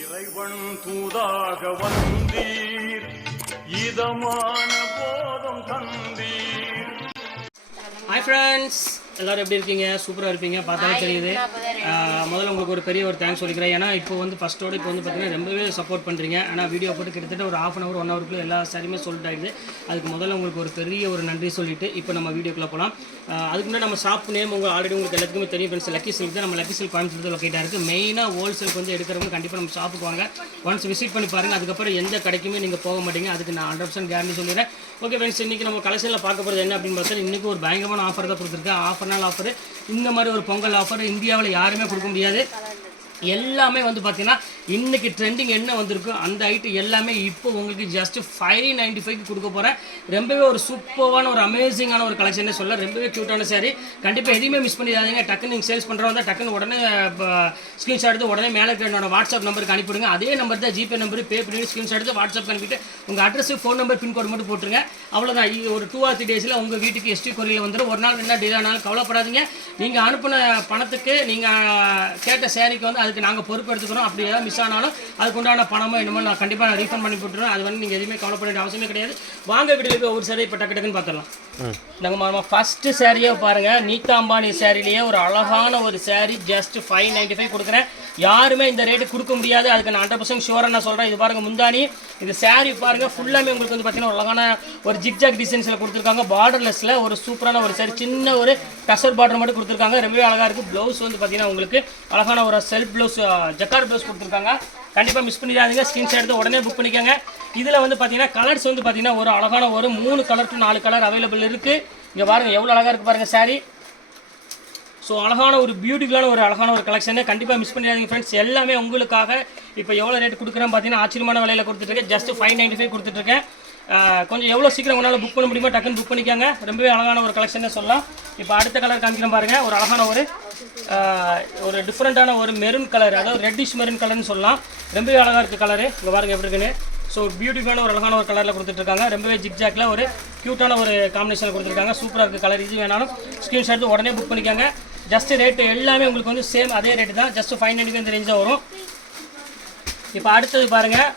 இறைவன் தூதாக வந்தீர், இதமான போதம் தந்தீர். ஹாய் ஃப்ரெண்ட்ஸ், எல்லோரும் எப்படி இருக்கீங்க? சூப்பராக இருப்பீங்க, பார்த்தாலே தெரியுது. முதல்ல உங்களுக்கு ஒரு பெரிய ஒரு தேங்க்ஸ் சொல்லிக்கிறேன். ஏன்னா இப்போ வந்து ஃபஸ்ட்டோடு இப்போ வந்து பார்த்தீங்கன்னா ரொம்பவே சப்போர்ட் பண்ணுறீங்க. ஆனால் வீடியோ போட்டு கிட்டத்தட்ட ஒரு ½ hour 1 hourக்குள்ளே எல்லா சாரியுமே சொல்லிட்டு ஆகிடுது. அதுக்கு முதல்ல உங்களுக்கு ஒரு பெரிய ஒரு நன்றி சொல்லிவிட்டு இப்போ நம்ம வீடியோக்குள்ளே போகலாம். அதுக்கு முன்னாடி நம்ம ஷாப் நேம் ஆல்ரெடி உங்களுக்கு எல்லாத்துக்குமே தெரியும் ஃப்ரெண்ட்ஸ். லக்கி சில்க் தான். நம்ம லக்கி சில்க் கோயம்புத்தூர் லொக்கேட்டாக இருக்குது. மெயினாக ஹோல்சேலுக்கு வந்து எடுக்கிறவங்க கண்டிப்பாக நம்ம ஷாப்புக்கு வாங்க, ஒன்ஸ் விசிட் பண்ணி பாருங்கள். அதுக்கப்புறம் எந்த கடைக்குமே நீங்கள் போக மாட்டீங்க, அதுக்கு நான் 100% கேரண்டி சொல்லிடுறேன். ஓகே ஃப்ரெண்ட்ஸ், இன்றைக்கி நம்ம கலெக்ஷனில் பார்க்க போகிறது என்ன அப்படின்னு பார்த்தா, இன்றைக்கி ஒரு பயங்கரமான ஆஃபர் தான் கொடுத்துருக்கேன். ஆஃபர்னால் ஆஃபர், இந்த மாதிரி ஒரு பொங்கல் ஆஃபர் இந்தியாவில் யாருமே கொடுக்க முடியாது. எல்லாமே வந்து பார்த்தீங்கன்னா இன்றைக்கி ட்ரெண்டிங் என்ன வந்திருக்கோ அந்த ஐட்டம் எல்லாமே இப்போ உங்களுக்கு ஜஸ்ட் 595க்கு கொடுக்க போகிறேன். ரொம்பவே ஒரு சூப்பரான ஒரு அமேசிங்கான ஒரு கலெக்ஷனே சொல்ல, ரொம்பவே க்யூட்டான சாரி. கண்டிப்பாக எதுவுமே மிஸ் பண்ணிடாதீங்க. டக்குன்னு நீங்கள் சேல்ஸ் பண்ணுறவங்க டக்குன்னு உடனே ஸ்க்ரீன்ஷாட் எடுத்து உடனே மேலே என்னோட வாட்ஸ்அப் நம்பருக்கு அனுப்பிவிடுங்க. அதே நம்பர் தான் ஜிபே நம்பர். பே பண்ணி ஸ்க்ரீன்ஷாட் எடுத்து வாட்ஸ்அப் அனுப்பிட்டு உங்கள் அட்ரஸ், ஃபோன் நம்பர், பின்கோடு மட்டும் போட்டுருங்க. அவ்வளோதான். இது ஒரு 2 or 3 days உங்கள் வீட்டுக்கு எஸ்டி கொரியரில் வந்துடும். ஒரு நாள் 2 நாள் டிலே ஆனாலும் கவலைப்படாதீங்க. நீங்கள் அனுப்பின பணத்துக்கு நீங்கள் கேட்ட சேரீக்கு வந்து அதுக்கு நாங்கள் பொறுப்பு எடுத்துக்கிறோம். அப்படி ஏதாவது மிஸ் ஆனாலும் அதுக்கு உண்டான பணமோ என்னமோ நான் கண்டிப்பாக ரீஃபண்ட் பண்ணி போட்டுருவேன். அது வந்து நீங்கள் எதுவுமே கவலைப்பட வேண்டிய அவசியமே கிடையாது. வாங்க வீட்டுக்கு ஒரு சாரி இப்போ டக்குன்னு பார்த்துடலாம். நாங்கள் ஃபஸ்ட்டு சேரீயே பாருங்கள். நீதா அம்பானி சேரீலேயே ஒரு அழகான ஒரு சேரீ ஜஸ்ட் 595 கொடுக்குறேன். யாருமே இந்த ரேட்டு கொடுக்க முடியாது. அதுக்கு நான் 100% ஷுவராக நான் சொல்கிறேன். இது பாருங்கள் முந்தானி. இது சேரீ பாருங்கள் ஃபுல்லாமே உங்களுக்கு வந்து பார்த்தீங்கன்னா ஒரு அழகான ஒரு ஜிக்ஜாக் டிசைன்ஸில் கொடுத்துருக்காங்க. பார்டர்லெஸில் ஒரு சூப்பரான ஒரு சேரீ, சின்ன ஒரு டசர் பார்டர் மட்டும் கொடுத்துருக்காங்க. ரொம்பவே அழகாக இருக்குது. ப்ளவுஸ் வந்து பார்த்தீங்கன்னா உங்களுக்கு அழகான ஒரு செல்ஃப் ப்ளவுஸ், ஜக்கார்ட் ப்ளவுஸ் கொடுத்துருக்காங்க. கண்டிப்பாக மிஸ் பண்ணிடாதீங்க. ஸ்கிரீன்ஷாட் எடுத்து உடனே புக் பண்ணிக்கோங்க. இதில் வந்து பார்த்தீங்கன்னா கலர்ஸ் வந்து பார்த்தீங்கன்னா ஒரு அழகான ஒரு 3 கலர் to 4 கலர் அவைலபிள் இருக்குது. இங்கே பாருங்கள் எவ்வளோ அழகாக இருக்குது பாருங்கள் சாரீ. ஸோ அழகான ஒரு பியூட்டிஃபுல்லான ஒரு அழகான ஒரு கலெக்ஷனே கண்டிப்பாக மிஸ் பண்ணிடாதீங்க ஃப்ரெண்ட்ஸ். எல்லாமே உங்களுக்காக. இப்போ எவ்வளோ ரேட் கொடுக்குறேன் பார்த்தீங்கன்னா ஆச்சரியமான விலையில் கொடுத்துட்ருக்கேன். ஜஸ்ட் 595 கொடுத்துட்ருக்கேன். கொஞ்சம் எவ்வளோ சீக்கிரம் உங்களால் புக் பண்ண முடியுமோ டக்குன்னு புக் பண்ணிக்காங்க. ரொம்பவே அழகான ஒரு கலெக்ஷனே சொல்லலாம். இப்போ அடுத்த கலர் காமிக்கிறேன் பாருங்கள். ஒரு அழகான ஒரு டிஃப்ரெண்ட்டான ஒரு மெரூன் கலர், அதாவது ரெட்டிஷ் மெரூன் கலர்னு சொல்லலாம். ரொம்பவே அழகாக இருக்குது கலரு. இங்கே பாருங்கள் எப்படி இருக்குன்னு. ஸோ பியூட்டிஃபுல்லான ஒரு அழகான ஒரு கலரில் கொடுத்துட்ருக்காங்க. ரொம்பவே ஜிக்ஜாக்கில் ஒரு க்யூட்டான ஒரு காம்பினேஷனில் கொடுத்துருக்காங்க. சூப்பராக இருக்குது கலர். இது வேணாலும் ஸ்க்ரீன்ஷாட் எடுத்து உடனே புக் பண்ணிக்காங்க. ஜஸ்ட் ரேட்டு எல்லாமே உங்களுக்கு வந்து சேம் அதே ரேட்டு தான். ஜஸ்ட் 595 இந்த ரேஞ்சாக வரும். இப்போ அடுத்தது பாருங்கள்,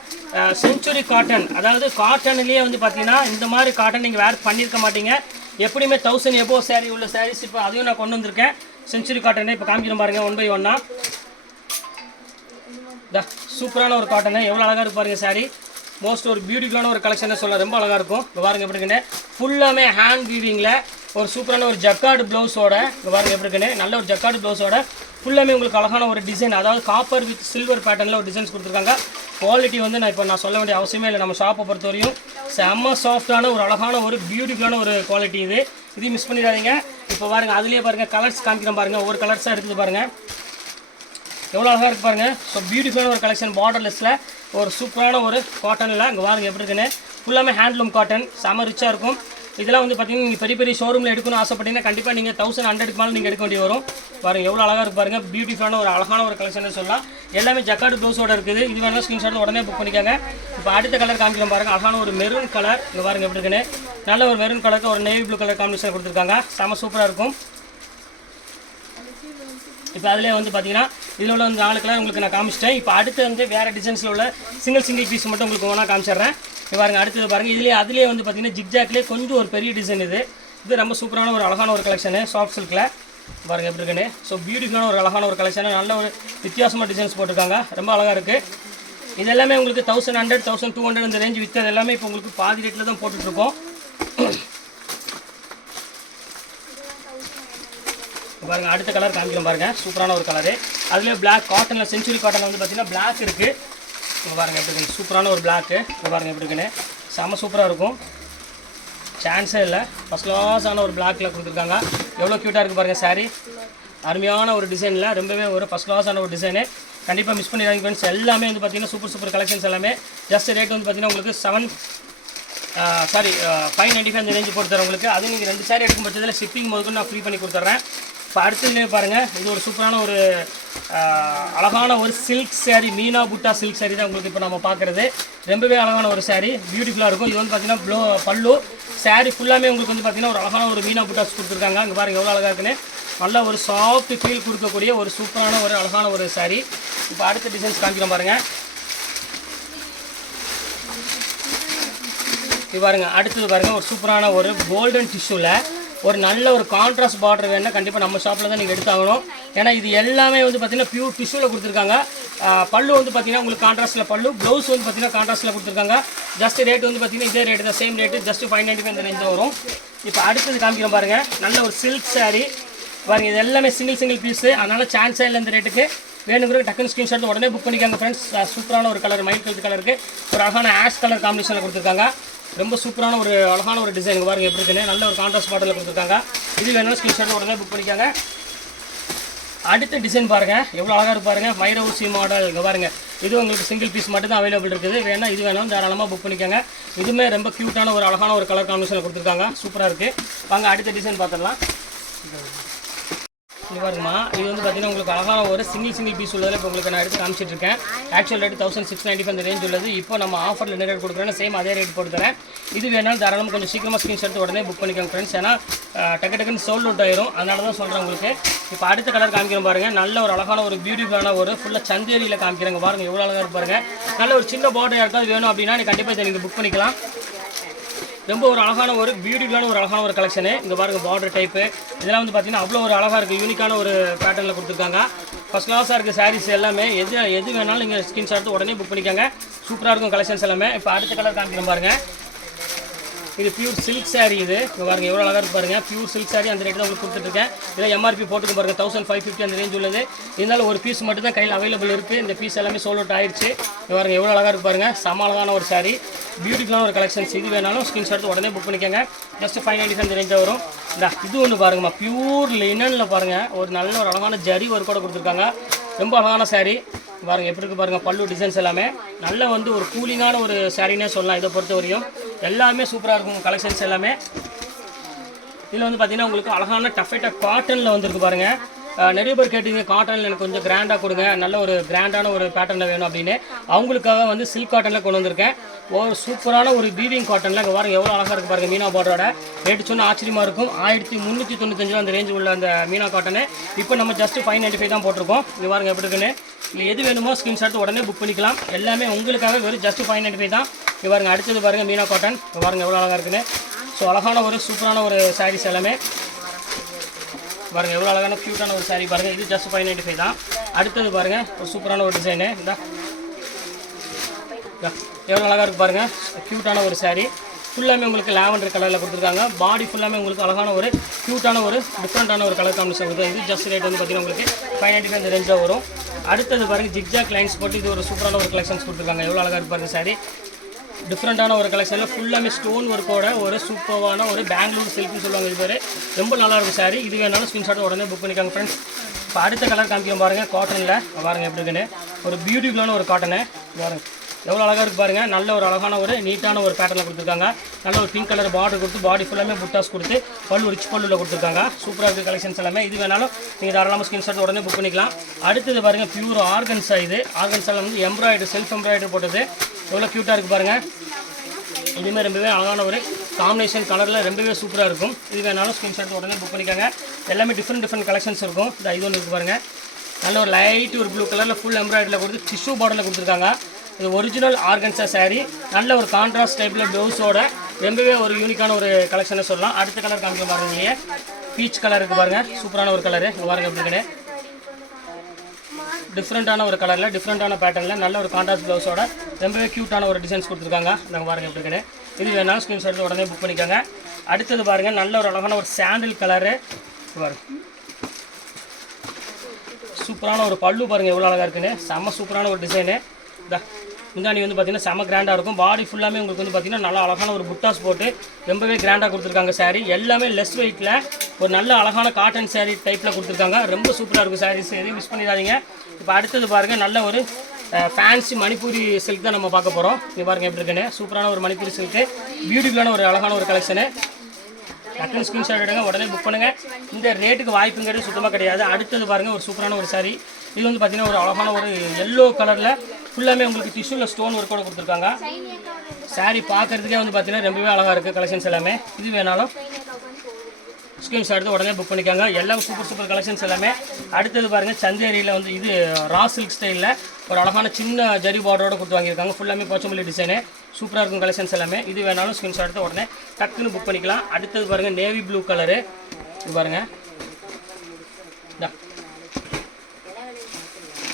செஞ்சுரி காட்டன். அதாவது காட்டன்லேயே வந்து பார்த்தீங்கன்னா இந்த மாதிரி காட்டன் நீங்கள் வேர் பண்ணியிருக்க மாட்டீங்க. எப்படியுமே 1000 எபோ சாரீ உள்ள சாரீஸ் இப்போ அதையும் நான் கொண்டு வந்திருக்கேன். செஞ்சுரி காட்டனே இப்போ காமிக்கிறேன் பாருங்கள். 1 by 1 சூப்பரான ஒரு காட்டனு. எவ்வளோ அழகாக இருக்கு பாருங்கள் சாரீ. மோஸ்ட் ஒரு பியூட்டிஃபுல்லான ஒரு கலெக்ஷனை சொல்ல, ரொம்ப அழகாக இருக்கும். இப்போ பாருங்கள் எப்படி இருக்குன்னு. ஃபுல்லாமே ஹேண்ட் வீவிங்கில் ஒரு சூப்பரான ஒரு ஜக்கார்டு ப்ளவுஸோட. இப்போ பாருங்கள் எப்படி இருக்குன்னு. நல்ல ஒரு ஜக்கார்டு ப்ளவுஸோட ஃபுல்லாமே உங்களுக்கு அழகான ஒரு டிசைன், அதாவது காப்பர் வித் சில்வர் பேட்டர்னில் ஒரு டிசைன்ஸ் கொடுத்துருக்காங்க. குவாலிட்டி வந்து நான் சொல்ல வேண்டிய அவசியமே இல்லை. நம்ம ஷாப்பை பொறுத்த வரையும் செம்ம சாஃப்டான ஒரு அழகான ஒரு பியூட்டிஃபுல்லான ஒரு குவாலிட்டி இது. இதையும் மிஸ் பண்ணிடாதீங்க. இப்போ பாருங்கள் அதுலேயே பாருங்கள் கலர்ஸ் காமிக்கிறேன் பாருங்கள். ஒவ்வொரு கலர்ஸாக இருக்குது பாருங்கள். எவ்வளோ அழகாக இருக்குது பாருங்கள். ஸோ பியூட்டிஃபுல்லான ஒரு கலெக்ஷன். பார்டர்லெஸில் ஒரு சூப்பரான ஒரு காட்டனில். இங்கே பாருங்கள் எப்படி இருக்குன்னு. ஃபுல்லாமே ஹேண்ட்லூம் காட்டன். செம்ம ரிச்சாக இருக்கும். இதெல்லாம் வந்து பார்த்தீங்கன்னா நீங்கள் பெரிய பெரிய ஷோரூமில் எடுக்கணும்னு ஆசைப்பட்டீங்கன்னா கண்டிப்பாக நீங்கள் 1100க்கு மேலே நீங்கள் எடுக்க வேண்டிய வரும். பாருங்கள் எவ்வளோ அழகாக இருக்குது பாருங்கள். பியூட்டிஃபுல்லான ஒரு அழகான ஒரு கலெக்ஷன் சொல்லலாம். எல்லாமே ஜக்கார்டு ப்ளவுஸோட இருக்குது. இது வேணாலும் ஸ்க்ரீன்ஷாட் உடனே புக் பண்ணிக்காங்க. இப்போ அடுத்த கலர் காமிக்கிறோம் பாருங்கள். அழகான ஒரு மெரூன் கலர். இங்கே பாருங்கள் எப்படி இருக்குன்னு. நல்ல ஒரு மெரூன் கலருக்கு ஒரு நேவி ப்ளூ கலர் காம்பினேஷன் கொடுத்துருக்காங்க. செம்ம சூப்பராக இருக்கும். இப்போ அதிலே வந்து பார்த்தீங்கன்னா இதில் உள்ள வந்து 4 கலர் உங்களுக்கு நான் காமிச்சிட்டேன். இப்போ அடுத்து வந்து வேறு டிசைன்ஸில் உள்ள சிங்கிள் பீஸ் மட்டும் உங்களுக்கு ஒன்றா காமிச்சிடுறேன். இப்போ பாருங்கள் அடுத்தது பாருங்கள். அதிலே வந்து பார்த்தீங்கன்னா ஜிக்ஜாக்லேயே கொஞ்சம் ஒரு பெரிய டிசைன். இது ரொம்ப சூப்பரான ஒரு அழகான ஒரு கலெக்ஷனு. சாஃப்ட் சில்கில் பாருங்கள் எப்படி இருக்குன்னு. ஸோ பியூட்டிஃபுல்லான ஒரு அழகான ஒரு கலெக்ஷனு. நல்ல ஒரு வித்தியாசமாக டிசைன்ஸ் போட்டிருக்காங்க. ரொம்ப அழகாக இருக்குது. இது எல்லாமே உங்களுக்கு 1100, 1200 இந்த ரேஞ்சு விற்றது எல்லாமே இப்போ உங்களுக்கு பாதி ரேட்டில் தான் போட்டுட்ருக்கோம். பாருங்கள் அடுத்த கலர் காமிக்கிறோம் பாருங்கள். சூப்பரான ஒரு கலரு. அதுலேயே பிளாக் காட்டனில், செஞ்சுரி காட்டனில் வந்து பார்த்தீங்கன்னா பிளாக் இருக்குது. இப்போ பாருங்கள் எப்படி இருக்குன்னு. சூப்பரான ஒரு பிளாக்கு. இப்போ பாருங்கள் எப்படி இருக்குன்னு. செம்ம சூப்பராக இருக்கும். சான்ஸே இல்லை. ஃபஸ்ட் கிளாஸான ஒரு பிளாக்கில் கொடுத்துருக்காங்க. எவ்வளோ க்யூட்டாக இருக்குது பாருங்கள் சாரீ. அருமையான ஒரு டிசைனில் ரொம்பவே ஒரு ஃபஸ்ட் கிளாஸான ஒரு டிசைனு. கண்டிப்பாக மிஸ் பண்ணிடாதீங்க ஃப்ரெண்ட்ஸ். எல்லாமே வந்து பார்த்தீங்கன்னா சூப்பர் கலெக்ஷன்ஸ் எல்லாமே. ஜஸ்ட் ரேட் வந்து பார்த்தீங்கன்னா உங்களுக்கு 595 இந்த ரேஞ்சு போட்டு தரேன் உங்களுக்கு. அது நீங்கள் 2 சாரீ எடுக்கும் பட்சத்தில் ஷிப்பிங் முதல்ல நான் ஃப்ரீ பண்ணி கொடுத்துட்றேன். இப்போ அடுத்ததுலேயே பாருங்கள். இது ஒரு சூப்பரான ஒரு அழகான ஒரு சில்க் சாரீ. மீனா புட்டா சில்க் சாரீ தான் உங்களுக்கு இப்போ நம்ம பார்க்குறது. ரொம்பவே அழகான ஒரு சாரீ. பியூட்டிஃபுல்லாக இருக்கும். இது வந்து பார்த்தீங்கன்னா பல்லு சாரீ ஃபுல்லாமே உங்களுக்கு வந்து பார்த்தீங்கன்னா ஒரு அழகான ஒரு மீனா புட்டாஸ் கொடுத்துருக்காங்க. இங்கே பாருங்கள் எவ்வளோ அழகாக இருக்குன்னு. நல்ல ஒரு சாஃப்ட் ஃபீல் கொடுக்கக்கூடிய ஒரு சூப்பரான ஒரு அழகான ஒரு சாரீ. இப்போ அடுத்த டிசைன்ஸ் காமிக்கிறோம் பாருங்கள். இது பாருங்கள். அடுத்தது பாருங்கள், ஒரு சூப்பரான ஒரு கோல்டன் டிஷ்யூவில் ஒரு நல்ல ஒரு கான்ட்ராஸ்ட் பார்டர் வேணுன்னா கண்டிப்பாக நம்ம ஷாப்பில் தான் நீங்கள் எடுத்தாகணும். ஏன்னா இது எல்லாமே வந்து பார்த்திங்கன்னா பியூர் டிஷ்யூவில் கொடுத்துருக்காங்க. பல்லு வந்து பார்த்திங்கன்னா உங்களுக்கு கான்ட்ராஸ்ட்டில் பல்லு, ப்ளவுஸ் வந்து பார்த்திங்கன்னா கான்ட்ராஸ்ட்டில் கொடுத்துருக்காங்க. ஜஸ்ட் ரேட் வந்து பார்த்திங்கன்னா இதே ரேட்டு தான், சேம் ரேட்டு, ஜஸ்ட் 595 இந்த ரேஞ்சில் வரும். இப்போ அடுத்தது காமிக்கிறோம் பாருங்கள், நல்ல ஒரு சில்க் saree பாருங்கள். இது எல்லாமே சிங்கிள் பீஸு, அதனால் சான்ஸே இல்லை இந்த ரேட்டுக்கு. வேணுங்கிற டக்குன்னு ஸ்க்ரீன்ஷாட் உடனே புக் பண்ணிக்காங்க ஃப்ரெண்ட்ஸ். சூப்பரான ஒரு கலர், மயில் கலர் கலருக்கு ஒரு அழகான ஆஷ் கலர் காம்பினேஷனில் கொடுத்துருக்காங்க. ரொம்ப சூப்பரான ஒரு அழகான ஒரு டிசைன் பாருங்கள் எப்படி இருக்குன்னு. நல்ல ஒரு கான்ட்ராஸ்ட் மாடலில் கொடுத்துருக்காங்க. இது வேணாலும் ஸ்க்ரீன்ஷாட் உடனே புக் பண்ணிக்காங்க. அடுத்த டிசைன் பாருங்கள், எவ்வளோ அழகாக இருக்கு பாருங்கள். வைர ஊசி மாடல் இங்கே பாருங்கள். இது உங்களுக்கு சிங்கிள் பீஸ் மட்டும் தான் அவைலபிள் இருக்குது. வேணால் இது வேணாலும் தாராளமாக புக் பண்ணிக்கோங்க. இதுவுமே ரொம்ப க்யூட்டான ஒரு அழகான ஒரு கலர் காம்பினேஷனில் கொடுத்துருக்காங்க. சூப்பராக இருக்குது. வாங்க அடுத்த டிசைன் பார்த்துடலாம். இது பாருங்கம்மா, இது வந்து பார்த்தீங்கன்னா உங்களுக்கு அழகான ஒரு சிங்கிள் பீஸ் உள்ளதில் இப்போ உங்களுக்கு நான் எடுத்து காமிச்சிட்டு இருக்கேன். ஆக்சுவல் ரேட் 1695 அந்த ரேஞ்ச் உள்ளது. இப்போ நம்ம ஆஃபரில் என்ன ரேட் கொடுக்குறேன்னா சேம் அதே ரேட் போட்டு தரேன். இது வேணாலும் தாராளமாக கொஞ்சம் சீக்கிரமாக ஸ்க்ரீன்ஷாட் எடுத்து உடனே புக் பண்ணிக்கோங்க ஃப்ரெண்ட்ஸ். ஏன்னா டக்குன்னு சோல்ட் அவுட் ஆயிரும், அதனால தான் சொல்கிறேன் உங்களுக்கு. இப்போ அடுத்த கலர் காமிக்கிறேன் பாருங்கள். நல்ல ஒரு அழகான ஒரு பியூட்டிஃபுல்லான ஒரு ஃபுல்லாக சந்தேரியில் காமிக்கிறேங்க பாருங்கள். எவ்வளோ அழகாக இருக்கு பாருங்கள். நல்ல ஒரு சின்ன பார்டர் யாருக்காவது வேணும் அப்படின்னா நீங்கள் கண்டிப்பாக இதை நீங்கள் புக் பண்ணிக்கலாம். ரொம்ப ஒரு அழகான ஒரு பியூட்டிஃபுல்லான ஒரு அழகான ஒரு கலெக்ஷனு. இங்கே பாருங்கள் பார்டர் டைப்பு இதெல்லாம் வந்து பார்த்தீங்கன்னா அவ்வளோ ஒரு அழகாக இருக்குது. யூனிக்கான ஒரு பேட்டர்னில் கொடுத்துருக்காங்க. ஃபஸ்ட் கிளாஸாக இருக்குது சாரீஸ் எல்லாமே. எது வேணாலும் நீங்கள் ஸ்க்ரீன்ஷாட் எடுத்து உடனே புக் பண்ணிக்கோங்க. சூப்பராக இருக்கும் கலெக்ஷன்ஸ் எல்லாமே. இப்போ அடுத்த கலர் காமிக்கிறோம் பாருங்கள். இது பியூர் சில்க் saree. இது இங்கே பாருங்கள் எவ்வளோ அழகாக இருக்கு பாருங்கள். பியூர் சில்க் saree அந்த ரேட்டு தான் உங்களுக்கு கொடுத்துட்ருக்கேன். இதில் எம்ஆர்பி போட்டுக்கு பாருங்கள் 1550 அந்த ரேஞ்ச் உள்ளது. இருந்தாலும் ஒரு பீஸ் மட்டும் தான் கையில் அவைலபிள் இருக்குது. இந்த பீஸ் எல்லாமே சோல்ட் அவுட் ஆயிடுச்சு. இங்கே பாருங்கள் எவ்வளோ அழகாக இருக்கு பாருங்கள். சம அழகான ஒரு saree, பியூட்டிஃபுல்லான ஒரு கலெக்ஷன்ஸ். இது வேணாலும் ஸ்க்ரீன்ஷாட் உடனே புக் பண்ணிக்கோங்க. ஜஸ்ட் 595 அந்த ரேஞ்சில் வரும். இது ஒன்று பாருங்கம்மா, பியூர் லினனில் பாருங்கள் ஒரு நல்ல ஒரு அழகான ஜரி ஒர்க் கூட கொடுத்துருக்காங்க. ரொம்ப அழகான saree பாருங்கள் எப்படி இருக்குது பாருங்கள். பல்லு டிசைன்ஸ் எல்லாமே நல்ல வந்து ஒரு கூலிங்கான ஒரு சாரீனே சொல்லலாம். இதை பொறுத்த வரையும் எல்லாமே சூப்பராக இருக்கும் கலெக்ஷன்ஸ் எல்லாமே. இதில் வந்து பார்த்தீங்கன்னா உங்களுக்கு அழகான டஃபைட்டாக காட்டனில் வந்துருக்கு பாருங்கள். நிறைய பேர் கேட்டீங்க காட்டனில் எனக்கு கொஞ்சம் கிராண்டாக கொடுங்க, நல்ல ஒரு கிராண்டான ஒரு பேட்டர்னில் வேணும் அப்படின்னு. அவங்களுக்காக வந்து சில்க் காட்டனில் கொண்டு வந்திருக்கேன். ஒரு சூப்பரான ஒரு வீவிங் காட்டனில் இங்கே பாருங்கள் எவ்வளோ அழகாக இருக்குது பாருங்கள். மீனா பார்டரோட ரேட்டு சொன்னால் ஆச்சரியமாக இருக்கும். 1395 அந்த ரேஞ்சு உள்ள அந்த மீனா காட்டனு இப்போ நம்ம ஜஸ்ட் 595 தான் போட்டிருக்கோம். இது பாருங்கள் எப்படி இருக்குன்னு. இல்லை எது வேணுமோ ஸ்க்ரீன்ஷாட் உடனே புக் பண்ணிக்கலாம். எல்லாமே உங்களுக்காக வெறும் ஜஸ்ட் 595 தான். இது பாருங்கள் அடுத்தது பாருங்கள் மீனா காட்டன். இப்போ பாருங்கள் எவ்வளோ அழகாக இருக்குன்னு. ஸோ அழகான ஒரு சூப்பரான ஒரு சாரீஸ் எல்லாமே பாருங்கள். எவ்வளோ அழகான க்யூட்டான ஒரு saree பாருங்கள். இது ஜஸ்ட் 595 தான். அடுத்தது பாருங்கள் ஒரு சூப்பரான ஒரு டிசைனு. இந்த எவ்வளோ அழகாக இருக்குது பாருங்கள். க்யூட்டான ஒரு saree ஃபுல்லாமே உங்களுக்கு லாவெண்டர் கலரில் கொடுத்துருக்காங்க. பாடி ஃபுல்லாமே உங்களுக்கு அழகான ஒரு க்யூட்டான ஒரு டிஃப்ரெண்ட்டான ஒரு கலர் காம்பினேஷன் கொடுத்து. இது ஜஸ்ட் ரேட் வந்து பார்த்தீங்கன்னா உங்களுக்கு 595 அந்த ரேஞ்சில் வரும். அடுத்தது பாருங்கள் ஜிக்ஜாக் லைன்ஸ் போட்டு இது ஒரு சூப்பரான ஒரு கலெக்ஷன்ஸ் கொடுத்துருக்காங்க. எவ்வளோ அழகாக இருக்குது பாருங்கள் saree. டிஃப்ரெண்ட்டான ஒரு கலெக்ஷனில் ஃபுல்லாமே ஸ்டோன் ஒர்க்கோட ஒரு சூப்பரான ஒரு பெங்களூர் சில்க்னு சொல்லுவாங்க. இது பேர் ரொம்ப நல்லாயிருக்கும் saree. இது வேணாலும் ஸ்க்ரீன்ஷாட் உடனே புக் பண்ணிக்காங்க ஃப்ரெண்ட்ஸ். இப்போ அடுத்த கலர் காமிக்க பாருங்கள். காட்டனில் பாருங்கள் எப்படி இருக்குன்னு. ஒரு பியூட்டிஃபுல்லான ஒரு காட்டனு பாருங்கள் எவ்வளோ அழகாக இருக்குது பாருங்கள். நல்ல ஒரு அழகான ஒரு நீட்டான ஒரு பேட்டர்னில் கொடுத்துருக்காங்க. நல்ல ஒரு பிங்க் கலர் பார்டர் கொடுத்து பாடி ஃபுல்லாமே புட்டாஸ் கொடுத்து பல்லு ரிச் பல்லுவில் கொடுத்துருக்காங்க. சூப்பராக இருக்குது கலெக்ஷன்ஸ் எல்லாமே. இது வேணாலும் நீங்கள் தாராளமாக ஸ்க்ரீன்ஷாட் உடனே புக் பண்ணிக்கலாம். அடுத்தது பாருங்கள் பியூர் ஆர்கன்ஸா. இது ஆர்கன்ஸாவில் வந்து எம்ப்ராய்டரி செல்ஃப் எம்ப்ராய்டரி போட்டது எவ்வளோ க்யூட்டாக இருக்குது பாருங்கள். இதுவுமே ரொம்பவே அழகான ஒரு காம்பினேஷன் கலரில் ரொம்பவே சூப்பராக இருக்கும். இது வேணாலும் ஸ்க்ரீன்ஷாட் உடனே புக் பண்ணிக்காங்க. எல்லாமே டிஃப்ரெண்ட் கலெக்ஷன்ஸ் இருக்கும். இது ஒன்று இருக்குது பாருங்கள். நல்ல ஒரு லைட் ஒரு ப்ளூ கலரில் ஃபுல் எம்ப்ராய்டரியில் கொடுத்து டிஷ்யூ பார்டரில் கொடுத்துருக்காங்க. இது ஒரிஜினல் ஆர்கன்ஸா saree. நல்ல ஒரு கான்ட்ராஸ்ட் டைப்பில் ப்ளவுஸோட ரொம்பவே ஒரு யூனிக்கான ஒரு கலெக்ஷனை சொல்லலாம். அடுத்த கலர் காமிக்க பாருங்க. பீச் கலர் இருக்குது பாருங்கள். சூப்பரான ஒரு கலரு இங்கே பாருங்கள் எப்படி இருக்குன்னு. டிஃப்ரெண்ட்டான ஒரு கலரில் டிஃப்ரெண்ட்டான பேட்டர்னில் நல்ல ஒரு கான்ட்ராஸ்ட் ப்ளவுஸோட ரொம்பவே க்யூட்டான ஒரு டிசைன்ஸ் கொடுத்துருக்காங்க. நாங்கள் பாருங்கள் எப்படி இருக்குன்னு. இது வேணாலும் ஸ்க்ரீன்ஷாட் எடுத்து உடனே புக் பண்ணிக்கோங்க. அடுத்தது பாருங்கள் நல்ல ஒரு அழகான ஒரு சாண்டில் கலரு பாருங்கள். சூப்பரான ஒரு பல்லு பாருங்கள் எவ்வளோ அழகாக இருக்குன்னு. செம்ம சூப்பரான ஒரு டிசைனு. முந்தானி வந்து பார்த்தீங்கன்னா செம்ம கிராண்டாக இருக்கும். பாடி ஃபுல்லாமே உங்களுக்கு வந்து பார்த்தீங்கன்னா நல்லா அழகான ஒரு புட்டாஸ் போட்டு ரொம்பவே கிராண்டாக கொடுத்துருக்காங்க saree. எல்லாமே லெஸ் வெயிட்டில் ஒரு நல்ல அழகான காட்டன் saree டைப்பில் கொடுத்துருக்காங்க. ரொம்ப சூப்பராக இருக்கும் சாரீஸ். எதையும் மிஸ் பண்ணிடாதீங்க. இப்போ அடுத்தது பாருங்கள் நல்ல ஒரு ஃபேன்சி மணிப்பூரி சில்க் தான் நம்ம பார்க்க போகிறோம். இது பாருங்கள் எப்படி இருக்குன்னு. சூப்பரான ஒரு மணிப்பூரி சில்க்கு பியூட்டிஃபுல்லான ஒரு அழகான ஒரு கலெக்ஷனு. டக்குன்னு ஸ்க்ரீன்ஷாட் எடுங்க உடனே புக் பண்ணுங்கள். இந்த ரேட்டுக்கு வாய்ப்புங்கிறது சுத்தமாக கிடையாது. அடுத்தது பாருங்கள் ஒரு சூப்பரான ஒரு saree. இது வந்து பார்த்தீங்கன்னா ஒரு அழகான ஒரு எல்லோ கலரில் ஃபுல்லாமே உங்களுக்கு டிஷ்யூவில் ஸ்டோன் ஒர்க்கோட கொடுத்துருக்காங்க. saree பார்க்குறதுக்கே வந்து பார்த்தீங்கன்னா ரொம்பவே அழகாக இருக்குது கலெக்ஷன்ஸ் எல்லாமே. இது வேணாலும் ஸ்க்ரீன்ஷாட் எடுத்து உடனே புக் பண்ணிக்காங்க. எல்லாம் சூப்பர் கலெக்ஷன்ஸ் எல்லாமே. அடுத்தது பாருங்கள், சந்தேரியில் வந்து இது ரா சில்க் ஸ்டைலில் ஒரு அழகான சின்ன ஜரி பார்டரோட கொடுத்து வாங்கியிருக்காங்க. ஃபுல்லாமே போச்சம்பள்ளி டிசைனு. சூப்பராக இருக்கும் கலெக்ஷன்ஸ் எல்லாமே. இது வேணாலும் ஸ்க்ரீன்ஷாட் எடுத்து உடனே டக்குன்னு புக் பண்ணிக்கலாம். அடுத்தது பாருங்கள், நேவி ப்ளூ கலரு. இது பாருங்கள்,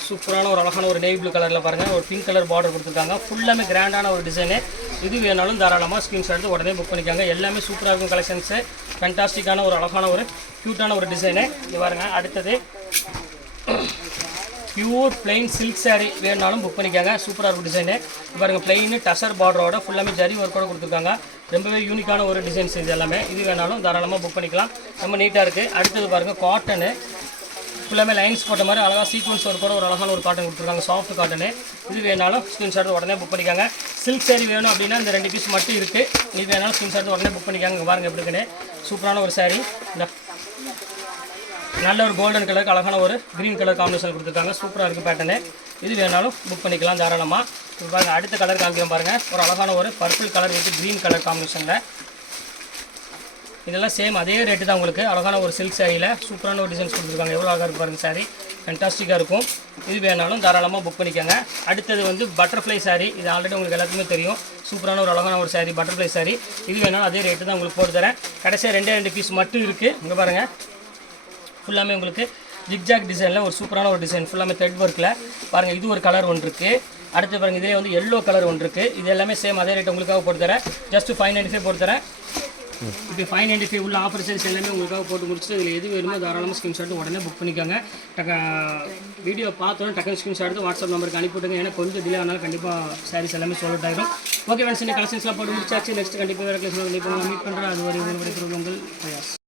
சூப்பரான ஒரு அழகான ஒரு நேவி ப்ளூ கலரில் பாருங்கள் ஒரு பிங்க் கலர் பார்டர் கொடுத்துருக்காங்க. ஃபுல்லாமே கிராண்டான ஒரு டிசைனு. இது வேணாலும் தாராளமாக ஸ்க்ரீன்ஷாட் எடுத்து உடனே புக் பண்ணிக்காங்க. எல்லாமே சூப்பராக இருக்கும் கலெக்ஷன்ஸு. ஃபேண்டாஸ்டிக்கான ஒரு அழகான ஒரு க்யூட்டான ஒரு டிசைனு. இது பாருங்கள். அடுத்தது பியூர் பிளெயின் சில்க் சாரீ வேணாலும் புக் பண்ணிக்காங்க. சூப்பராக இருக்கும் டிசைனு. பாருங்கள், பிளெயின் டசர் பார்டரோட ஃபுல்லாமே ஜரி ஒர்க்கோட கொடுத்துருக்காங்க. ரொம்பவே யூனிக்கான ஒரு டிசைன்ஸ் இது எல்லாமே. இது வேணாலும் தாராளமாக புக் பண்ணிக்கலாம். ரொம்ப நீட்டாக இருக்குது. அடுத்தது பாருங்கள், காட்டனு. ஃபுல்லாமே லைன்ஸ் போட்ட மாதிரி அழகாக சீக்வன்ஸ் ஒர்க்கோட ஒரு அழகான ஒரு காட்டன் கொடுத்துருக்காங்க. Soft cotton. இது வேணாலும் ஸ்க்ரீன்ஷாட் உடனே புக் பண்ணிக்காங்க. சில்க் சாரீ வேணும் அப்படின்னா இந்த 2 பீஸ் மட்டும் இருக்குது. இது வேணாலும் ஸ்க்ரீன்ஷாட் உடனே புக் பண்ணிக்காங்க. பாருங்கள் எப்படி இருக்குன்னு. சூப்பரான ஒரு சாரீ. இந்த நல்ல ஒரு கோல்டன் கலருக்கு அழகான ஒரு க்ரீன் கலர் காம்பினேஷன் கொடுத்துருக்காங்க. சூப்பராக இருக்குது பேட்டர்னு. இது வேணாலும் புக் பண்ணிக்கலாம் தாராளமாக. இப்போ பாருங்கள், அடுத்த கலர் காமிக்கிறோம் பாருங்கள். ஒரு அழகான ஒரு purple colour with green colour காம்பினேஷனில். இதெல்லாம் சேம் அதே ரேட்டு தான் உங்களுக்கு. அழகான ஒரு சில்க் சாரியில் சூப்பரான ஒரு டிசைன்ஸ் கொடுத்துருக்காங்க. எவ்வளோ அழகாக இருக்குது பாருங்கள் சாரீ. ஃபேண்டாஸ்டிக்காக இருக்கும். இது வேணாலும் தாராளமாக புக் பண்ணிக்கோங்க. அடுத்தது வந்து பட்டர்ஃப்ளை சாரீ. இது ஆல்ரெடி உங்களுக்கு எல்லாத்துக்குமே தெரியும். சூப்பரான ஒரு அழகான ஒரு சாரீ, பட்டர்ஃப்ளை சாரீ. இது வேணாலும் அதே ரேட்டு தான் உங்களுக்கு போட்டு தரேன். கடைசியாக 2 பீஸ் மட்டும் இருக்குது. இங்கே பாருங்கள், ஃபுல்லாமே உங்களுக்கு ஜிக்ஜாக் டிசைனில் ஒரு சூப்பரான ஒரு டிசைன். ஃபுல்லாமே த்ரெட் ஒர்க்கில் பாருங்கள். இது ஒரு கலர் ஒன்று இருக்குது. அடுத்து பாருங்கள், இதே வந்து எல்லோ கலர் ஒன்று இருக்குது. இது எல்லாமே சேம் அதே ரேட் உங்களுக்காக போட்டு தரேன். ஜஸ்ட்டு 595 போட்டு தரேன். இப்போ 595 உள்ள ஆஃபர் சைஸ் எல்லாமே உங்களுக்காக போட்டு முடிச்சுட்டு இதில் எது வேணுமோ தாராளமாக ஸ்க்ரீன்ஷாட் உடனே புக் பண்ணிக்கோங்க. வீடியோ பார்த்தோன்னே டக்குனு ஸ்க்ரீன்ஷாட் எடுத்து வாட்ஸ்அப் நம்பருக்கு அனுப்பிவிட்டுங்க. ஏன்னா கொஞ்சம் டிலே ஆனாலும் கண்டிப்பாக சாரீஸ் எல்லாமே சோல்ட் ஆகிடும். ஓகே ஃப்ரெண்ட்ஸ், இந்த கலெக்ஷன்ஸ்லாம் போட்டு முடிச்சாச்சு. நெக்ஸ்ட் கண்டிப்பாக வேறு கலெக்ஷன் மீட் பண்ணுறேன். அது வரை உங்கள் பிரயாஸ்.